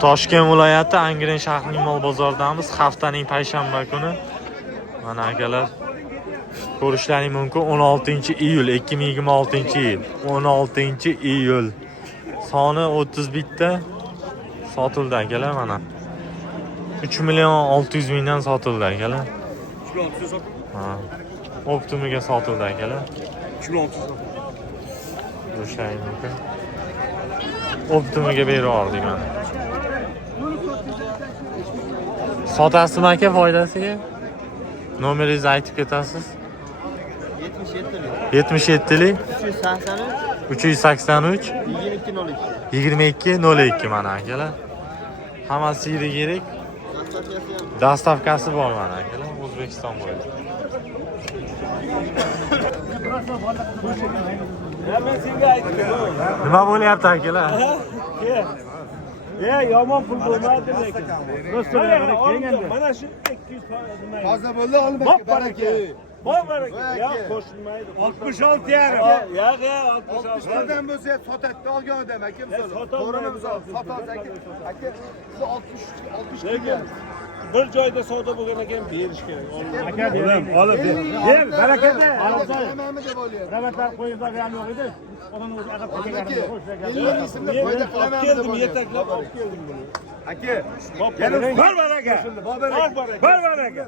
Toshkent viloyati Angren shahrining mol bozoridamiz. Haftaning payshanba kuni. Mana akalar ko'rishlaring mumkin. 16-iyul 2026-yil. 16-iyul. Soni 31 ta sotildi akalar mana. 3.600.000 dan sotildi akalar. 3.600 sotildi. Ha. Optimiga sotildi akalar. 3.600 sotildi. Ko'rishlaring mumkin. Optimiga berib mana. Sotasizmi aka foydasiga? Nomeringizni aytib ketasiz? 77lik 383 2202 mana akalar. Hammasi yirik. Dastavkasi bor mana akalar. O'zbekiston bo'yicha. Nima bo'lyapti akalar? Yomon pul bo'lmaydi lekin. Mana shu 200 nima? Fazla bo'ldi, olib baraka. Bor baraka. Ya qo'shilmaydi. 66 yarim. Ya 66. Sizlardan bo'lsa sotadi, olgan odam aka misol. To'g'rimi misol? Sotasiz aka. Aka siz 60 lekin bir joyda savdo bo'lgan ekan berish kerak. Aka bering, olib ber. Ber, barakada. Qilamanmi deb o'ylayapman. Ravatlar qo'yib bergan yo'q edi. Odamni o'zi aqab Aka, 50 ismda foyda qilamanmi deb keldim, o'ylayapman. yetaklab olib keldim buni. Aka, Bor baraka. Bor baraka.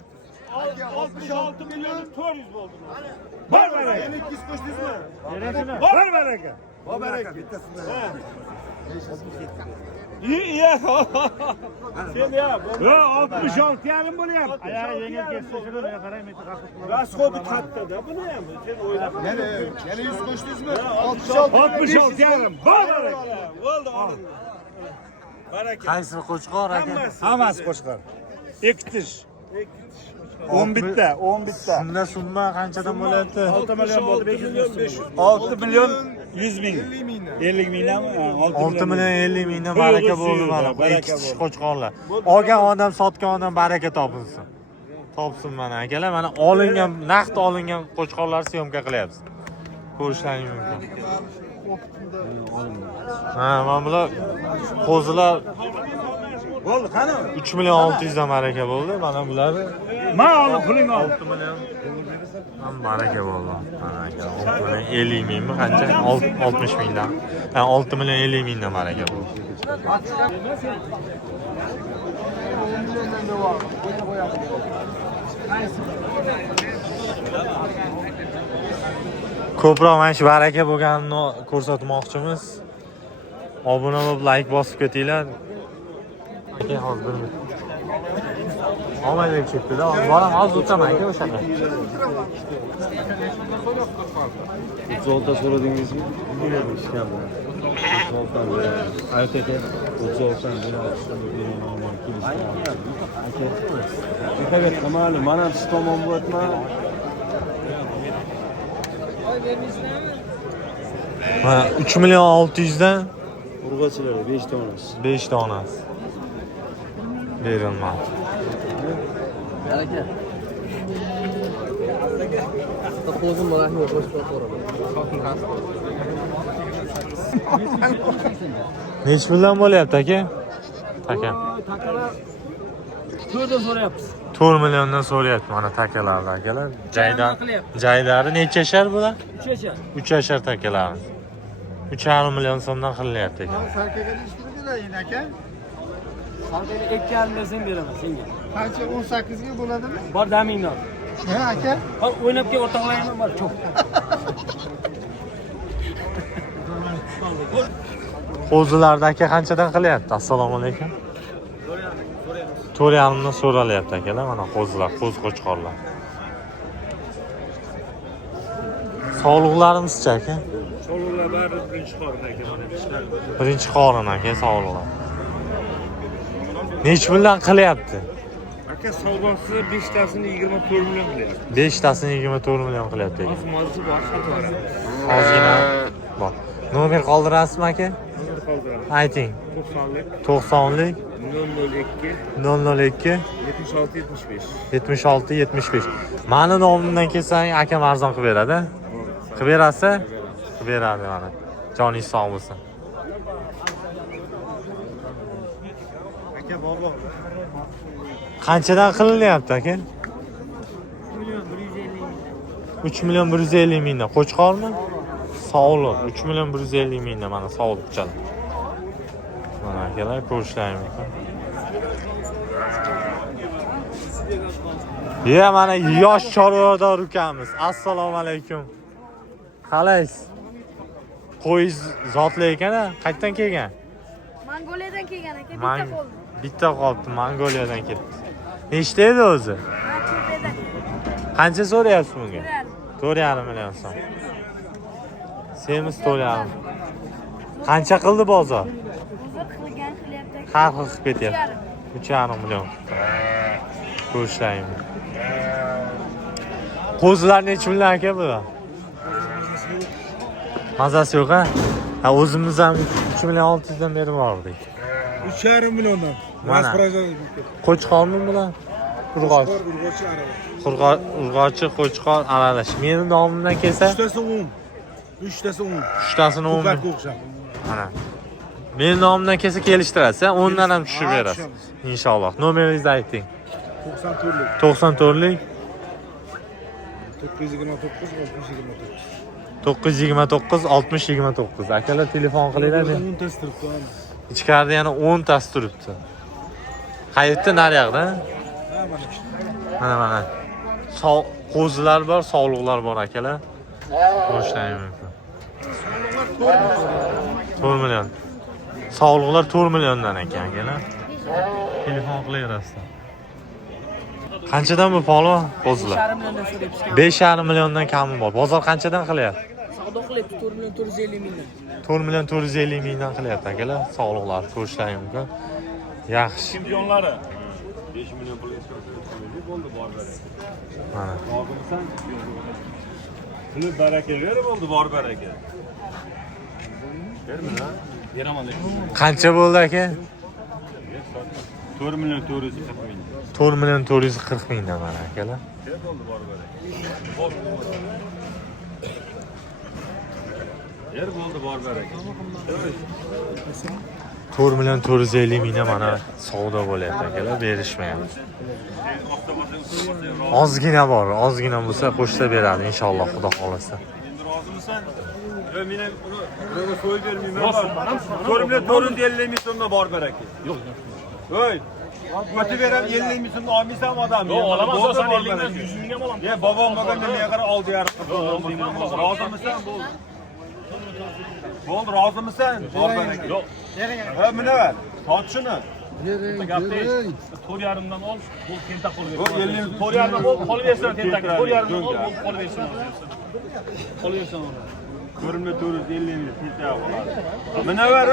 66 milyon 400 bo'ldi. Bor baraka. 200 qo'shdingizmi? Bor baraka. Bor baraka. Bittasini. İyi. Sen ya. Yo 66 yarim bo'lyapti. Ayari yengil ketsa shuni qarayman. Rasxodi katta da buni ham. Sen o'ylab. Yana 100 qo'shdingizmi? 66 yarim. Bor baraka. Bo'ldi, olindi. Baraka. Qaysi qo'chqor aka? Hammasi qo'chqor. Ekitish. 10 bitta. Shunda summa qanchadan bo'ladi? 6 million bo'ldi, 500 6 million 100 ming. 50 mingdan 6 million 50 mingdan baraka bo'ldi mana. Bu ikki kishi qo'chqorlar. Olgan odam, sotgan odam baraka topilsin. Topsin mana akalar. Mana olingan, naqd olingan qo'chqorlar syomka qilyapmiz. Ko'rishlaring mumkin. Ha, mana bular qo'zilar bo'ldi, qani? 3 million 600 dan baraka bo'ldi. Mana bular Men olib puling ol. 6 million. Ham baraka bo'ldi. Mana aka 6 million 50 mingmi qancha? 60 mingdan. Ha, 6 million 50 mingdan baraka bo'ldi. Ko'proq mana shu baraka bo'lganini ko'rsatmoqchimiz. Obuna bo'lib, like bosib ketinglar. Aka hozir bir olmaylik chekdi-da. Boram hozir o'taman aka o'sha yoqqa. 36 so'radingizmi? Ishkam. 36 aytdi. 36 aka qamalli, mana shu tomon bo'tma. Mana 3 million 600 dan Urg'achilar 5 donasi. 5 donasi berilmadi. Baraka. Qo'zim mana shu qo'shib qo'raman. Nech puldan bo'lyapti aka? Taka. Takalar 4 dan so'rayapmiz. 4 milliondan so'rayapti mana takalarni akalar. Jaydari necha yashar bular? 3 yashar. 3 yashar takalar. 3,5 million so'mdan qilinyapti ekan. Sarkaga ishtirokida aka. Sarkaga 2,5 bersang beraman senga. Qancha 18 ga bo'ladimi? Bor damingdan. Ha aka. Hop o'ynab kel o'rtoqlaringman bor, cho'p. Qo'zilarda aka qanchadan qilyapti? Assalomu alaykum. 4,5 dan so'ralyapti akalar. Mana qo'zilar, qo'chqorlar. Sog'liqlarimiz-chi aka? Sog'liqlar bari birinchi qorin aka mana ishlar. Birinchi qorin aka sog'liqlar. Nech puldan qilyapti? Aka savdosi 5 tasini 24 million qilyapti. 5 tasini 24 million qilyapti ekan. Mozi bor, xato. Ozgina bor. Nomer qoldirasizmi aka? Nomer qoldiraman. Ayting. 90lik 90lik 002 002 76 75. 76 75. Mani nomimdan kelsang akam arzon qilib beradi. Qilib berasa? Qilib beradi mana. Joningiz sog' bo'lsin. aka bor. Qanchadan qilinyapti aka? 3 million 150 mingdan. Qo'chqormi? Sog'liq. 3 million 150 mingdan mana sog'liqchalar. Mana akalar ko'rishlaring. Ya mana yosh chorvador ukamiz. Assalomu alaykum. Qalaysiz? Qo'yiz zotli ekan-a? Qayerdan kelgan? Mongoliyadan kelgan aka, bitta Man qoldi. bitta qoldi, Mongoliyadan keldi. Nechta edi o'zi? Turkiyada. Qancha so'rayapsiz bunga? 4,5. 4,5 million so'm. Semiz 4,5. Qancha qildi bozor? Bozor qilyapti. Har xil qilib ketyapti. 3,5 million. Ko'rishlaymi. Qo'zilar necha million aka bular? Mazasi yo'q a? Ha, o'zimiz ham 3 million 600 dan beri bordik. 3,5 milliondan. Mana. Qo'chqormi bular? Urg'och. Urg'ochi, qo'chqor aralash. Meni nomimdan kelsa, 3tasi 10. 3tasi 10. 3tasini 10 Ko'kak ming. o'xshab. Mana. Meni nomimdan kelsa kelishtirasiz, 10 dan ham tushib berasiz. Inshaalloh. Nomeringizni ayting. 94lik. 94lik 929 60 29. 929 60 29. Akalar telefon qilinglar. 10 test turibdi. Ichkarida yana 10 tas turibdi. Qayerda? Naryoqda? Mana. Qo'zilar bor, sog'liqlar bor akalar. Boshlayman mumkin. 4 million. Sog'liqlar 4 milliondan ekan akalar. Telefon qilaverasizlar. Qanchadan bu polvon qo'zilar? 5,5 milliondan so'rayapsiz. 5,5 milliondan kami bor. Bozor qanchadan qilyapti? Savdo qilyapti 4 million 450 mingdan. 4 million 450 mingdan qilyapti akalar. Sog'liqlar ko'rishlaring mumkin. Yaxshi. Chempionlari 5 million pul bo'ldi bor baraka. Mana. Rozimisan? Puli baraka ber bo'ldi bor baraka. Bermi lan? Beraman deb. Qancha bo'ldi aka? 4 million 440 ming. 4 million 440 mingdan mana akalar. Ber bo'ldi bor baraka. Ber bo'ldi bor baraka. 4 million 450 mingdan mana savdo bo'lyapti akalar, berishmayapti. Ozgina bor, ozgina bo'lsa qo'shsa beradi inshaalloh, xudo xolasa. Endi rozimisan? Yo, men uni so'y bermayman. 4 million 450 ming so'mga bor baraka. Yo'q. Voy. O'tib beram 50 ming so'mni olmaysanmi odam? Yo'q, olaman, sen 50 dan 100 mingga ham olaman. Ye, bobom bo'lganda menga qara oldi yarib qildi. Rozimisan? Bo'ldi. Bo'ldi, rozimisan? Bor baraka. Yo'q. Ha, mana ver. Sot shuni. Gapni 4,5dan ol, bu tentak qolib Yo'q, bersin. 50 ming. 4,5dan ol, qolib bersin tentak. 4,5dan ol, bu qolib bersin. Qolib bersin. 4 million 450 ming tentak bo'ladi. Mana ver,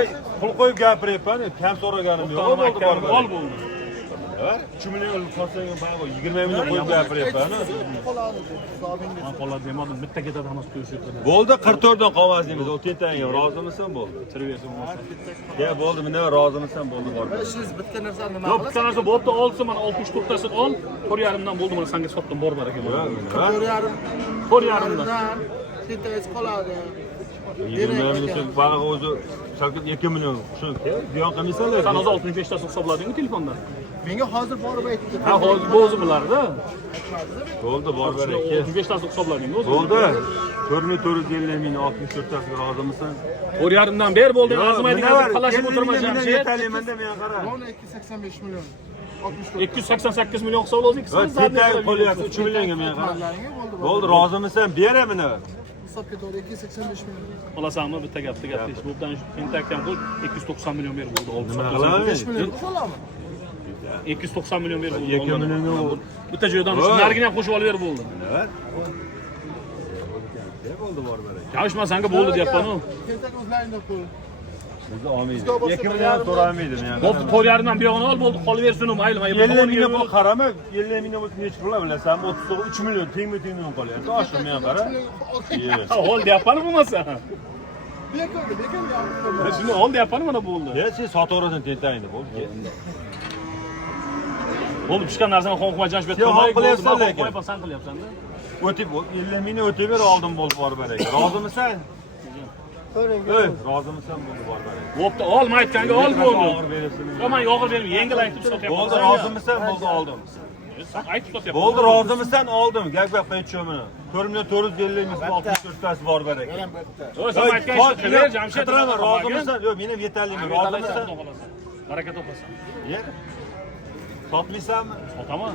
ey. Pul qo'yib gapiryapman, kam so'raganim yo'q. Bo'ldi, bor baraka. Ol bo'ldi. 3 million sotsang ham 20 million qo'yib gapiryapman. Men qoladi demadim, bitta ketadi hammasi ko'rsatdi. Bo'ldi, 44 dan qolmasligimiz. O tentangga rozimisan? Bo'ldi. Tirib bersin. Ya bo'ldi, mana rozimisan? Bo'ldi, bor. bitta narsani nima Yo'q, bitta narsa bo'pti, olsin, mana 64tasini ol. 4,5dan bo'ldi, mana senga sotdim, bor baraka bo'ldi. 4,5dan. Tentangiz qoladi. 20 million baliq o'zi salkam 2 million. Shuni ziyon qilmaysanlar. Sen hozir 65tasini hisobladingmi telefondan? Menga hozir borib aytdi. Ha, hozir bu o'zi bilardi. Bo'ldi, bor baraka. 35tasini hisobladingmi o'zi? Bo'ldi. 4450 ming 64 tasiga rozimisan? 4,5dan ber bo'ldi, arzimaydigan narsa talashib o'tirma jamshid. Yetalimanda men qara. Buni 285 million. 64. 288 million hisobla o'zi Va tentang qo'lyapti 3 millionga men qara. Bo'ldi, rozimisan? Beraman. Hisobga to'g'ri 285 million. Olasanmi bitta gapni eshit. Bo'pdan tentakdan qo'y 290 million ber bo'ldi. Nima qilamiz? 5 million qo'lami? 290 million ber bo'ldi. 2 million. Bitta joydan narigini ham qo'shib olib ber bo'ldi. Nima? Ne bo'ldi bor baraka? Kavishmasanga bo'ldi deyapman-ku. Tentak o'zlaringda qo'y. Bizni olmaydi. 2 million so'ramaydi men. Bo'pti, 4,5dan bu yog'ini ol bo'ldi, qolib bersin, mayli, 50 million pul qarama, 50 million bo'lsa necha pul bilasanmi? 3 million tengma-tengdan qolyapti. Oshqa men qara. Ol deyapman bo'lmasa. Bekor. Shuni ol deyapman mana bo'ldi. Ya sen sotaverasan tentangni, bo'ldi. Bo'ldi, pishgan narsani xom-xom jamshid Sen hol qilyapsan lekin. Qo'yapsan, sen qilyapsan-da. O'tib 50 ming o'tib ber, oldin bo'lib bor baraka. Rozimisan? Ey, rozimisan bo'ldi Barbara? Bo'pti, olma aytganga ol bo'ldi. Og'ir berasizmi? Yo'q, men og'ir bermayman. Yengil aytib sotyapman. Bo'ldi, rozimisan? Bo'ldi, oldim. Sen aytib sotyapman. Bo'ldi, rozimisan? Oldim. Gap qaytishimni. 4.450 mis 64 tasi Barbara aka. O'z sen aytgan ishni qilaver, Jamshid. Qidiraman, rozimisan? Yo'q, men ham yetarlimi? Rozimisan? Baraka toplasan. Yer. Sotmaysanmi? Sotaman.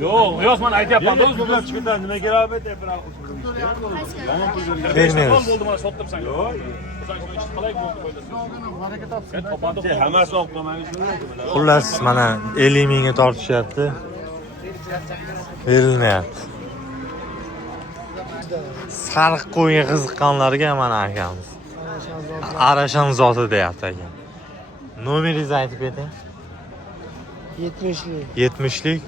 Yo'q, yo'q, men aytyapman. O'z pullar chiqib ketadi. Nima kerak edi? Yomon pul bergan. Bermaymiz. Bo'ldi, mana sotdim senga. Yo'q. Sen shu ishni qalay bo'ldi qo'ydasan? Sen topadi. Hammasi olib qo'yman shuni. Xullas mana 50 mingga tortishyapti. Berilmayapti. Sariq qo'yga qiziqqanlarga mana akamiz. Arashan zoti deyapti aka. Nomeringizni aytib keting. 70'lik, 70lik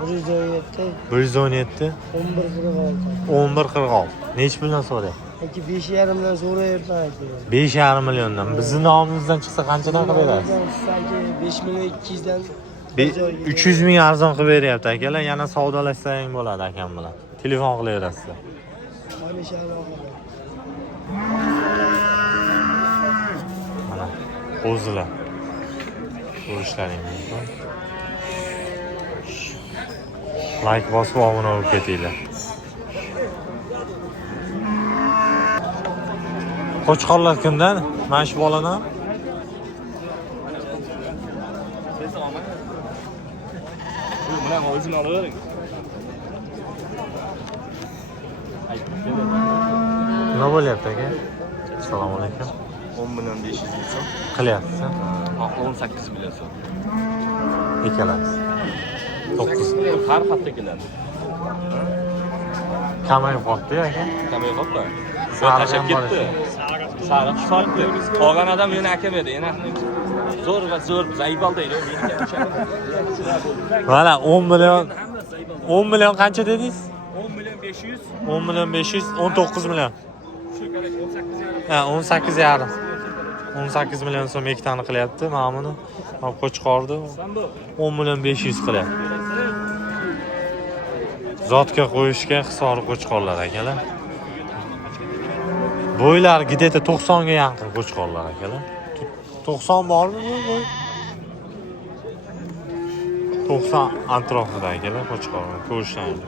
117, 117 1146. 1146. Nech puldan so'rayapti? Aka 5,5 dan so'rayapman aka. 5,5 milliondan. Bizni nomimizdan chiqsa qanchadan qilib berasiz? Aka 5 million 200 dan 300 ming arzon qilib beryapti akalar. Yana savdolashsang bo'ladi akam bilan. Telefon qilaverasizlar. hamisha aloqada. Mana o'zilar. Ko'rishlaring mumkin. Like bosib obuna bo'lib ketinglar. Qo'chqorlar kimdan? Mana shu boladan. Bilan o'zini olavering. Nima bo'lyapti aka? Assalomu alaykum. 10 million 500 ming so'm. Qilyapsiz? Oqli 18 million so'm. Ikkalamiz. 9. Har hafta keladi. Kamayib qoldi aka. Kamay qoldi. Sariq Tashlab ham ketdi. Sariq sotdi. Qolgan odam meni akam edi, yana. Zo'r va zo'r biz aybol deydi. Mana 10 million. 10 million qancha dedingiz? 10 million 500. 10 million 500, 19 million. Shu kadar 18 Ha, 18 yarim. 18 million so'm ikkitani qilyapti mana buni. Olib qo'chqordi. 10 million 500 qilyapti. Zotga qo'yishga hisori qo'chqorlar akalar. Bo'ylar где-то 90 ga yaqin qo'chqorlar akalar. 90 bormi bu? 90 atrofida akalar qo'chqorlar. Ko'rishadi.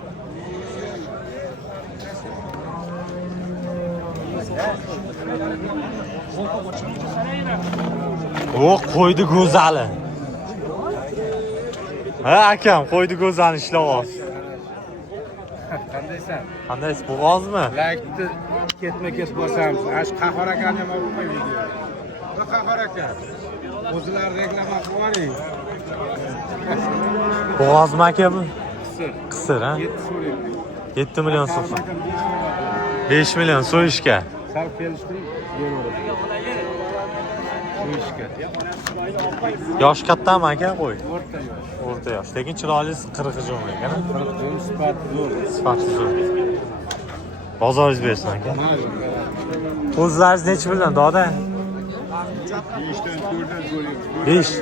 O qo'ydi go'zali. Ha akam, qo'ydi go'zali ishlayapsiz. Qandaysan? Qandaysiz? Bo'g'ozmi? Laykni ketma-ket bosamiz. Ash Qahhor akani ham olib qo'y video. Bu Qahhor aka. O'zlar reklama qiling. Bo'g'ozmi aka bu? Qisir. Qisir, ha? 7 million so'm. 5 million so'yishga. Sal kelishtiring. Qo'yishga. Yosh kattami aka qo'y? O'rta yosh. O'rta yosh. Lekin chiroylingiz 40 jo'm ekan. Sifat zo'r. Sifati zo'r. Bozoringiz bersin aka. O'zlaringiz necha puldan doda? 5.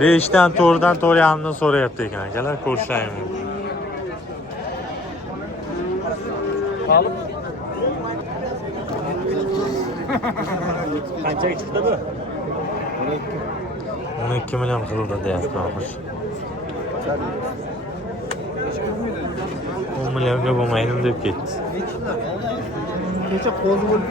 5dan 4dan 4,5dan so'rayapti ekan akalar, ko'rishlaring mumkin. qanchaga chiqdi bu? 12 million qildi deyapti oxir. 10 millionga bo'lmaydim deb ketdi. Kecha qo'zi bo'lib